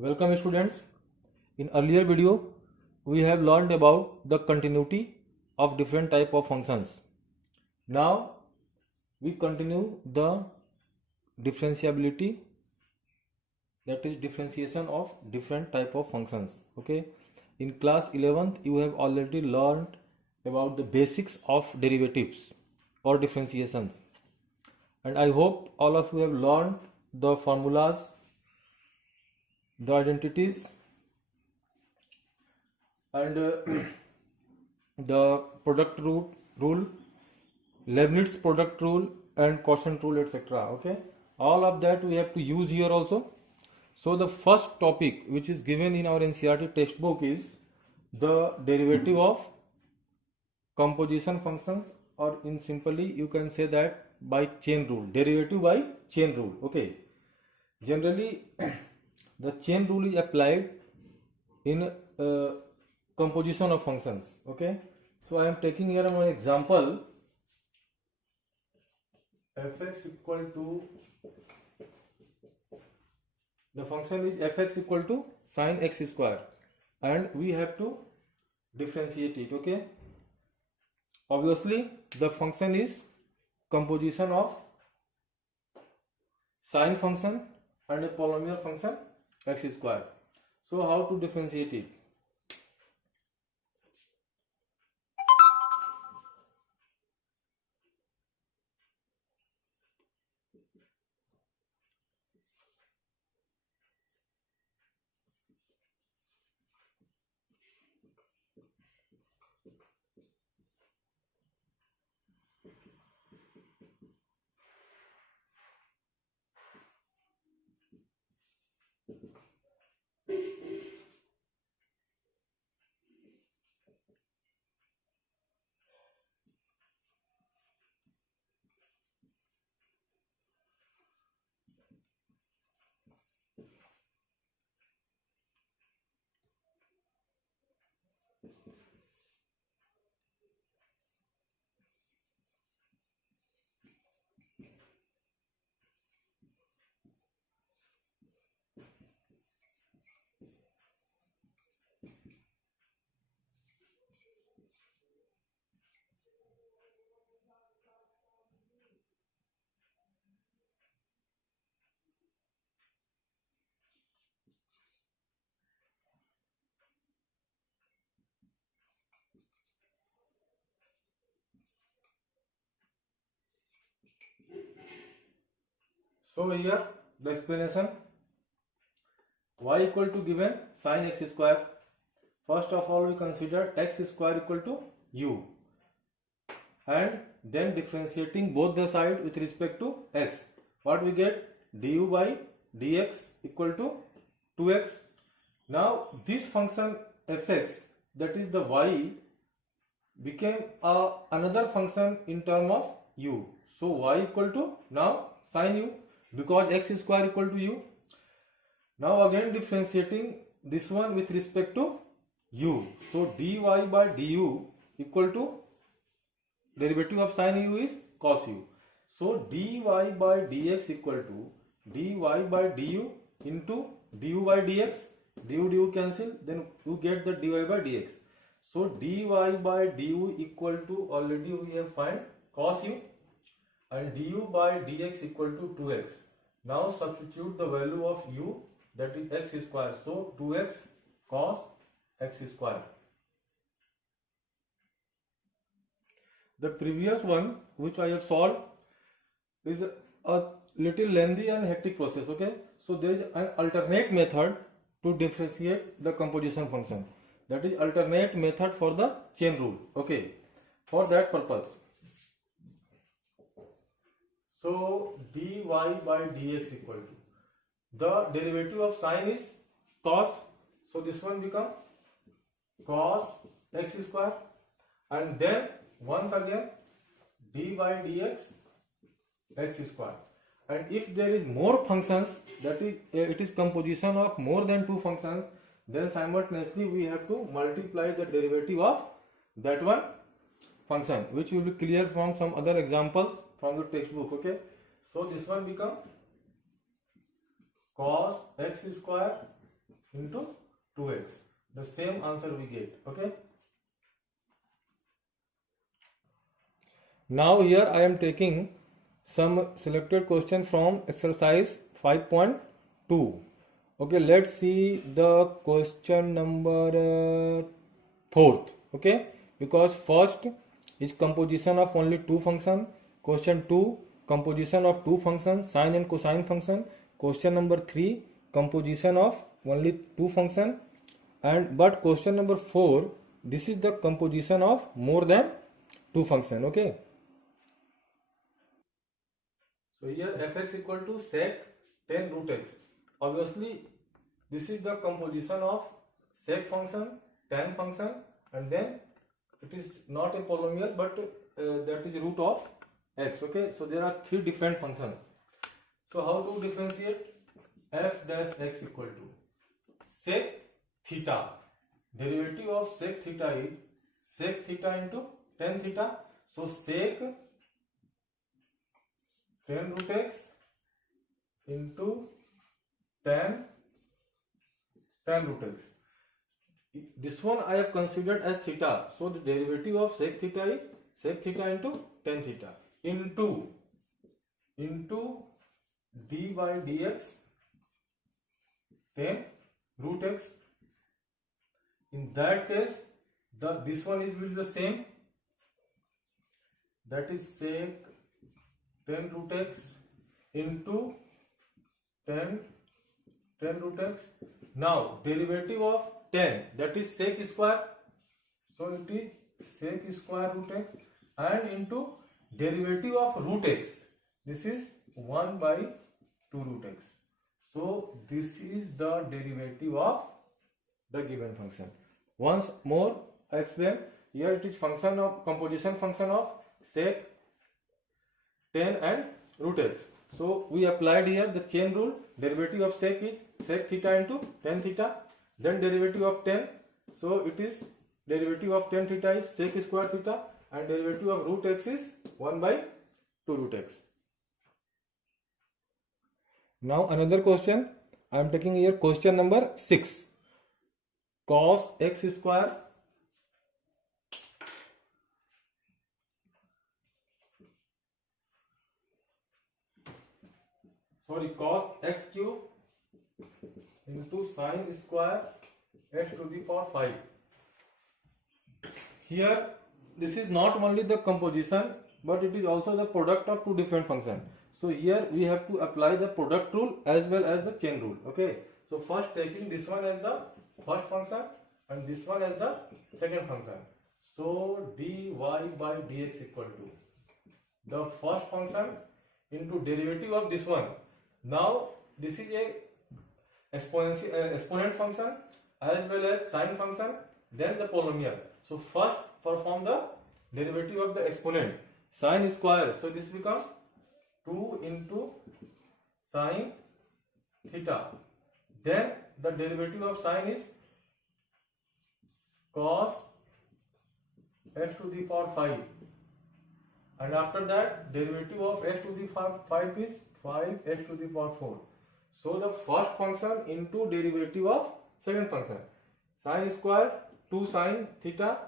Welcome students. In earlier video we have learned about the continuity of different type of functions. Now we continue the differentiability, that is differentiation of different type of functions. Okay, in class 11th you have already learned about the basics of derivatives or differentiations, and I hope all of you have learned the formulas, the identities, and the product rule, Leibniz product rule, and quotient rule, etc. Okay, all of that we have to use here also. So the first topic which is given in our NCERT textbook is the derivative of composition functions, or in simply you can say that by chain rule, derivative by chain rule. Okay, generally the chain rule is applied in composition of functions. Okay, so I am taking here one example. Fx equal to, the function is fx equal to sine x square, and we have to differentiate it. Okay, obviously the function is composition of sine function and a polynomial function x square. So how to differentiate it? So here the explanation: y equal to given sine x square. First of all we consider x square equal to u, and then differentiating both the side with respect to x. What we get? Du by dx equal to 2x. Now this function fx, that is the y, became another function in term of u. So y equal to now sine u, because x square equal to u. Now again differentiating this one with respect to u. So dy by du equal to derivative of sine u is cos u. So dy by dx equal to dy by du into du by dx. Du cancel, then you get the dy by dx. So dy by du equal to, already we have find cos u, and du by dx equal to 2x. Now substitute the value of u, that is x square. So 2x cos x square. The previous one which I have solved is a little lengthy and hectic process. Okay, so there is an alternate method to differentiate the composition function, that is alternate method for the chain rule. Okay, for that purpose, so dy by dx equal to, the derivative of sine is cos, so this one become cos x square, and then once again d by dx x square. And if there is more functions, that is it is composition of more than two functions, then simultaneously we have to multiply the derivative of that one function, which will be clear from some other examples from the textbook. Okay, so this one become cos x square into 2x. The same answer we get. Okay. Now here I am taking some selected question from exercise 5.2. Okay, let's see the question number 4th. Okay, because first is composition of only two functions. Question 2, composition of two functions, sine and cosine function. Question number 3, composition of only two functions. And but question number 4, this is the composition of more than two functions. Okay. So here fx equal to sec 10 root x. Obviously, this is the composition of sec function, tan function, and then it is not a polynomial, but that is root of x. Okay, so there are three different functions. So how to differentiate? F dash x equal to sec theta. Derivative of sec theta is sec theta into tan theta. So sec 10 root x into tan root x. This one I have considered as theta. So the derivative of sec theta is sec theta into tan theta into d by dx tan root x. In that case, this one will be the same. That is sec 10 root x into tan root x. Now derivative of tan, that is sec square. So it is sec square root x, and into derivative of root x. This is 1 by 2 root x. So this is the derivative of the given function. Once more I explain. Here it is function of composition function of sec 10 and root x. So we applied here the chain rule. Derivative of sec is sec theta into tan theta. Then derivative of tan. So it is derivative of tan theta is sec square theta, and derivative of root x is 1 by 2 root x. Now another question. I am taking here question number 6. Cos x square cos x cube into sine square x to the power 5. Here this is not only the composition, but it is also the product of two different functions. So here we have to apply the product rule as well as the chain rule. Okay, so first taking this one as the first function and this one as the second function. So dy by dx equal to the first function into derivative of this one. Now this is a exponent function as well as sine function, then the polynomial. So first perform the derivative of the exponent, sine square. So this becomes 2 into sine theta. Then the derivative of sine is cos x to the power 5. And after that, derivative of x to the power 5 is 5x to the power 4. So the first function into derivative of second function. Sine square 2 sine theta.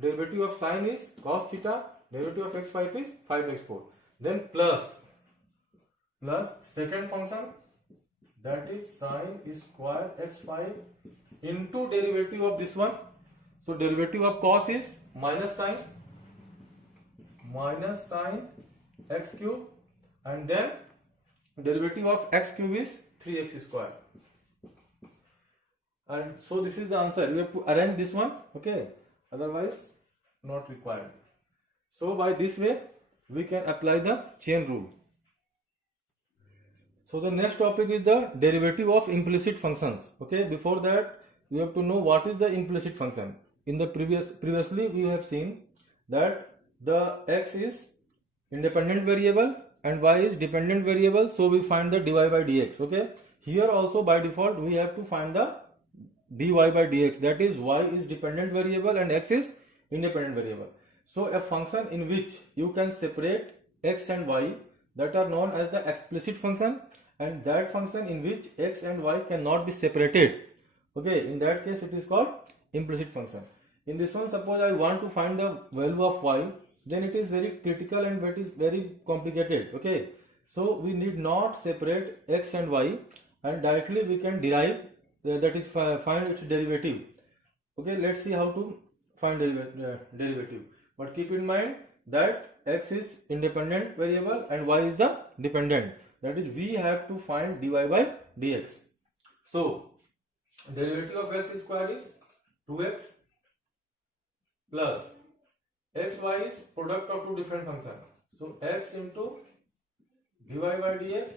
Derivative of sine is cos theta. Derivative of x5 is 5x4. Then plus second function, that is sine square x5 into derivative of this one. So derivative of cos is minus sine x cube, and then derivative of x cube is 3x square. And so this is the answer. You have to arrange this one, okay, otherwise not required. So by this way we can apply the chain rule. So the next topic is the derivative of implicit functions. Okay, before that you have to know what is the implicit function. In the previously we have seen that the x is independent variable and y is dependent variable, so we find the dy by dx. Okay, here also by default we have to find the dy by dx, that is y is dependent variable and x is independent variable. So a function in which you can separate x and y, that are known as the explicit function, and that function in which x and y cannot be separated, Okay, in that case it is called implicit function. In this one, suppose I want to find the value of y, then it is very critical and it is very complicated. Okay, so we need not separate x and y, and directly we can derive, that is find its derivative. Okay, let's see how to find derivative. But keep in mind that x is independent variable and y is the dependent. That is, we have to find dy by dx. So derivative of x squared is 2x plus xy is product of two different functions. So x into dy by dx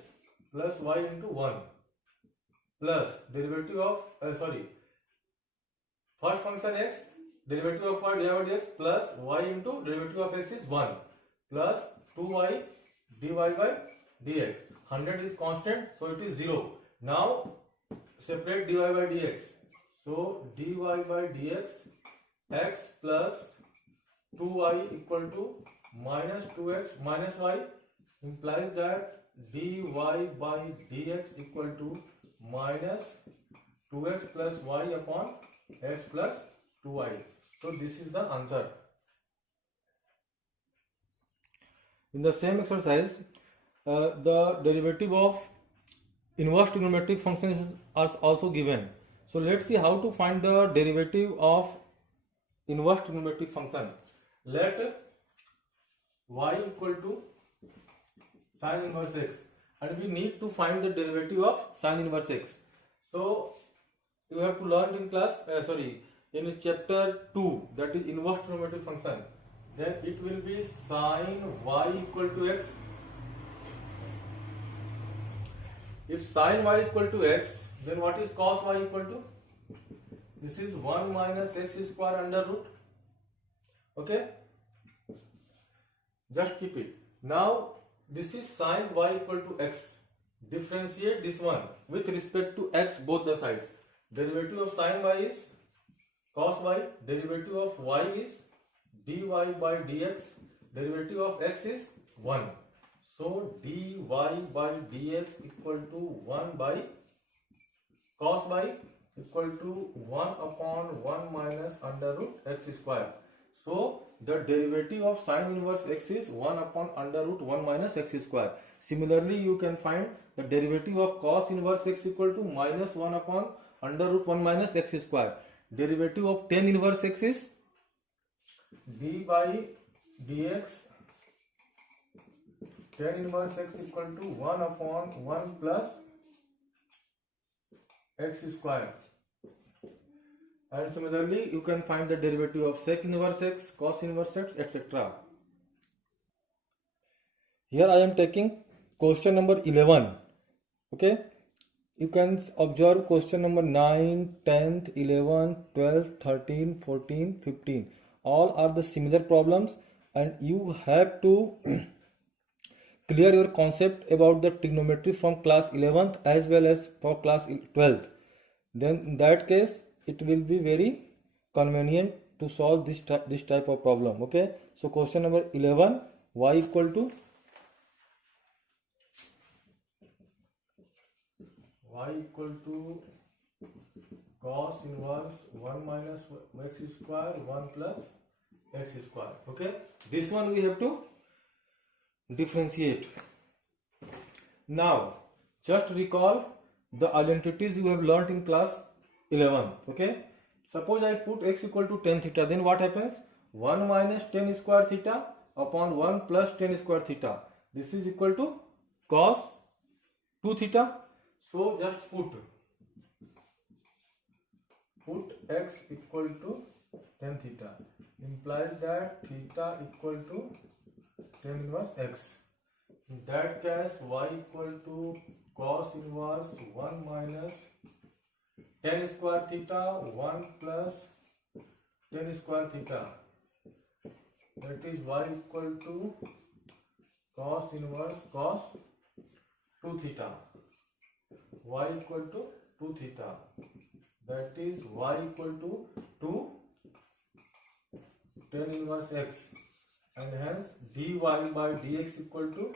plus y into 1 plus derivative of first function x, derivative of y dy by dx plus y into derivative of x is 1 plus 2y dy by dx. 100 is constant, so it is 0. Now separate dy by dx. So dy by dx x plus 2y equal to minus 2x minus y implies that dy by dx equal to minus 2x plus y upon x plus 2y. So this is the answer. In the same exercise, the derivative of inverse trigonometric functions is also given. So let's see how to find the derivative of inverse trigonometric function. Let y equal to sin inverse x, and we need to find the derivative of sin inverse x. So you have to learn in class in chapter 2, that is inverse trigonometric function. Then it will be sin y equal to x. If sin y equal to x, then what is cos y equal to? This is 1 minus x square under root. Okay, just keep it. Now this is sin y equal to x. Differentiate this one with respect to x both the sides. Derivative of sin y is cos y, derivative of y is dy by dx, derivative of x is 1. So dy by dx equal to 1 by cos y equal to 1 upon 1 minus under root x square. So the derivative of sin inverse x is 1 upon under root 1 minus x square. Similarly, you can find the derivative of cos inverse x equal to minus 1 upon under root 1 minus x square. Derivative of tan inverse x is d by dx tan inverse x equal to 1 upon 1 plus x square. And similarly, you can find the derivative of sec inverse x, cos inverse x, etc. Here I am taking question number 11. Okay, you can observe question number 9, 10th, 11, 12, 13, 14, 15. All are the similar problems, and you have to clear your concept about the trigonometry from class 11th as well as for class 12th. Then in that case, it will be very convenient to solve this type of problem. Okay, so question number 11, y equal to cos inverse 1 minus x square 1 plus x square. Okay, this one we have to differentiate. Now just recall the identities you have learnt in class 11. Okay, suppose I put x equal to tan theta, then what happens? 1 minus tan square theta upon 1 plus tan square theta. This is equal to cos 2 theta. So just put x equal to tan theta, implies that theta equal to tan inverse x. In that case, y equal to cos inverse 1 minus tan square theta 1 plus tan square theta. That is y equal to cos inverse cos 2 theta. Y equal to 2 theta. That is y equal to 2 tan inverse x, and hence dy by dx equal to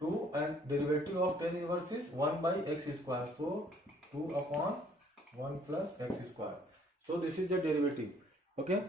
2, and derivative of tan inverse is 1 by x square. So 2 upon 1 plus x square. So this is the derivative. Okay,